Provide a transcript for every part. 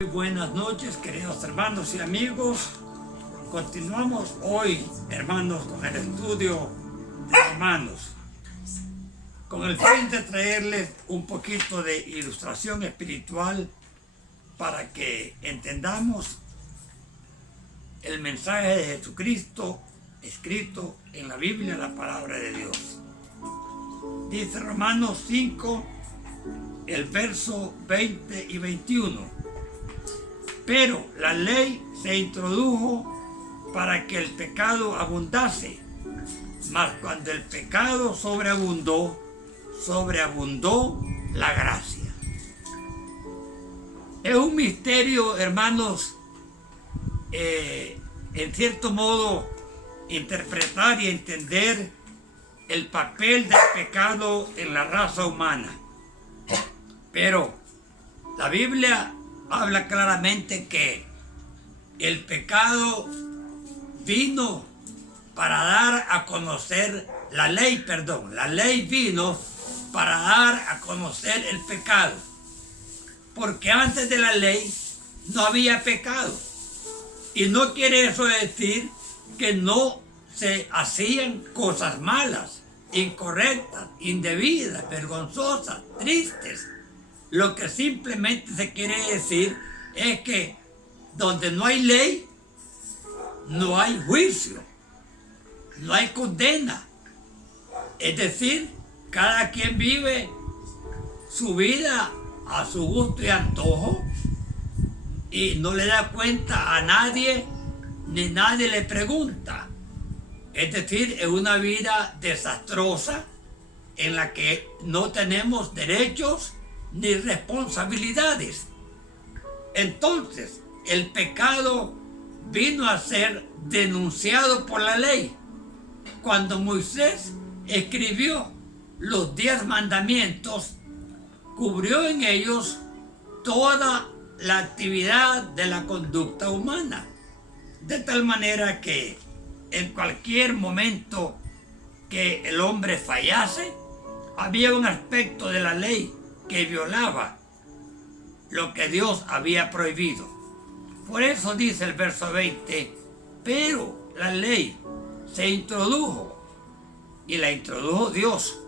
Muy buenas noches, queridos hermanos y amigos. Continuamos hoy, hermanos, con el estudio de Romanos, con el fin de traerles un poquito de ilustración espiritual para que entendamos el mensaje de Jesucristo escrito en la Biblia, la palabra de Dios. Dice Romanos 5, el verso 20 y 21. Pero la ley se introdujo para que el pecado abundase, mas cuando el pecado sobreabundó la gracia. Es un misterio, hermanos, en cierto modo, interpretar y entender el papel del pecado en la raza humana. Pero la Biblia habla claramente que el pecado vino para dar a conocer la ley vino para dar a conocer el pecado, porque antes de la ley no había pecado, y no quiere eso decir que no se hacían cosas malas, incorrectas, indebidas, vergonzosas, tristes. Lo que simplemente se quiere decir es que donde no hay ley, no hay juicio, no hay condena. Es decir, cada quien vive su vida a su gusto y antojo y no le da cuenta a nadie, ni nadie le pregunta. Es decir, es una vida desastrosa en la que no tenemos derechos ni responsabilidades. Entonces, el pecado vino a ser denunciado por la ley. Cuando Moisés escribió los 10 mandamientos, cubrió en ellos toda la actividad de la conducta humana, de tal manera que en cualquier momento que el hombre fallase, había un aspecto de la ley que violaba lo que Dios había prohibido. Por eso dice el verso 20, pero la ley se introdujo, y la introdujo Dios,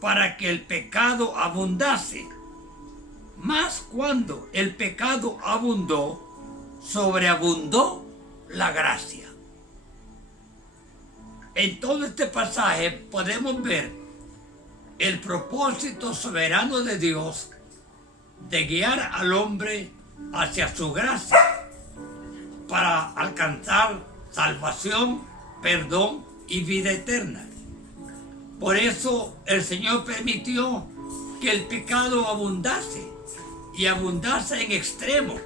para que el pecado abundase. Mas cuando el pecado abundó, sobreabundó la gracia. En todo este pasaje podemos ver el propósito soberano de Dios de guiar al hombre hacia su gracia para alcanzar salvación, perdón y vida eterna. Por eso el Señor permitió que el pecado abundase y abundase en extremo.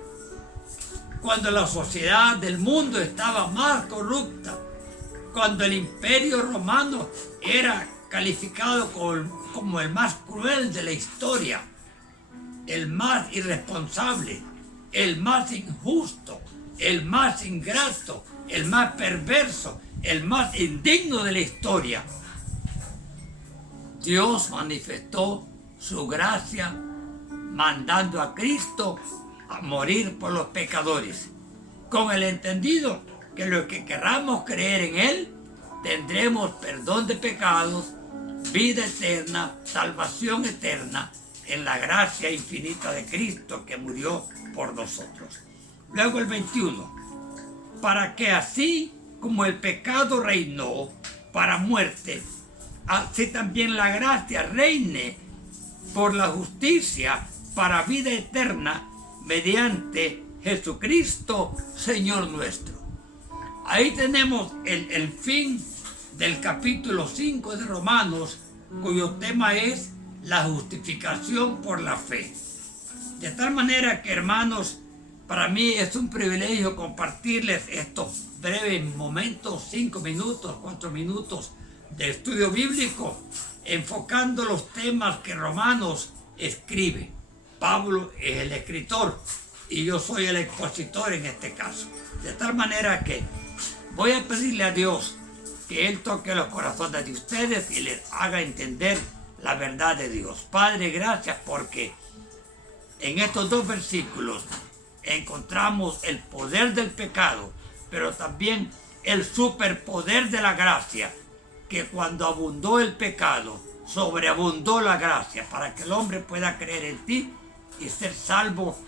Cuando la sociedad del mundo estaba más corrupta, cuando el imperio romano era calificado como el más cruel de la historia, el más irresponsable, el más injusto, el más ingrato, el más perverso, el más indigno de la historia, Dios manifestó su gracia mandando a Cristo a morir por los pecadores, con el entendido que los que querramos creer en Él tendremos perdón de pecados, vida eterna, salvación eterna en la gracia infinita de Cristo que murió por nosotros. Luego el 21, para que así como el pecado reinó para muerte, así también la gracia reine por la justicia para vida eterna mediante Jesucristo, Señor nuestro. Ahí tenemos el fin del capítulo 5 de Romanos, cuyo tema es la justificación por la fe. De tal manera que, hermanos, para mí es un privilegio compartirles estos breves momentos, 5 minutos, 4 minutos de estudio bíblico, enfocando los temas que Romanos escribe. Pablo es el escritor y yo soy el expositor en este caso. De tal manera que voy a pedirle a Dios que Él toque los corazones de ustedes y les haga entender la verdad de Dios. Padre, gracias porque en estos 2 versículos encontramos el poder del pecado, pero también el superpoder de la gracia, que cuando abundó el pecado, sobreabundó la gracia para que el hombre pueda creer en ti y ser salvo,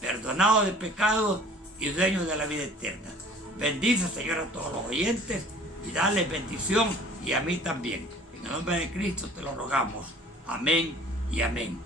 perdonado de pecados y dueño de la vida eterna. Bendice, Señor, a todos los oyentes y dale bendición, y a mí también. En el nombre de Cristo te lo rogamos. Amén y amén.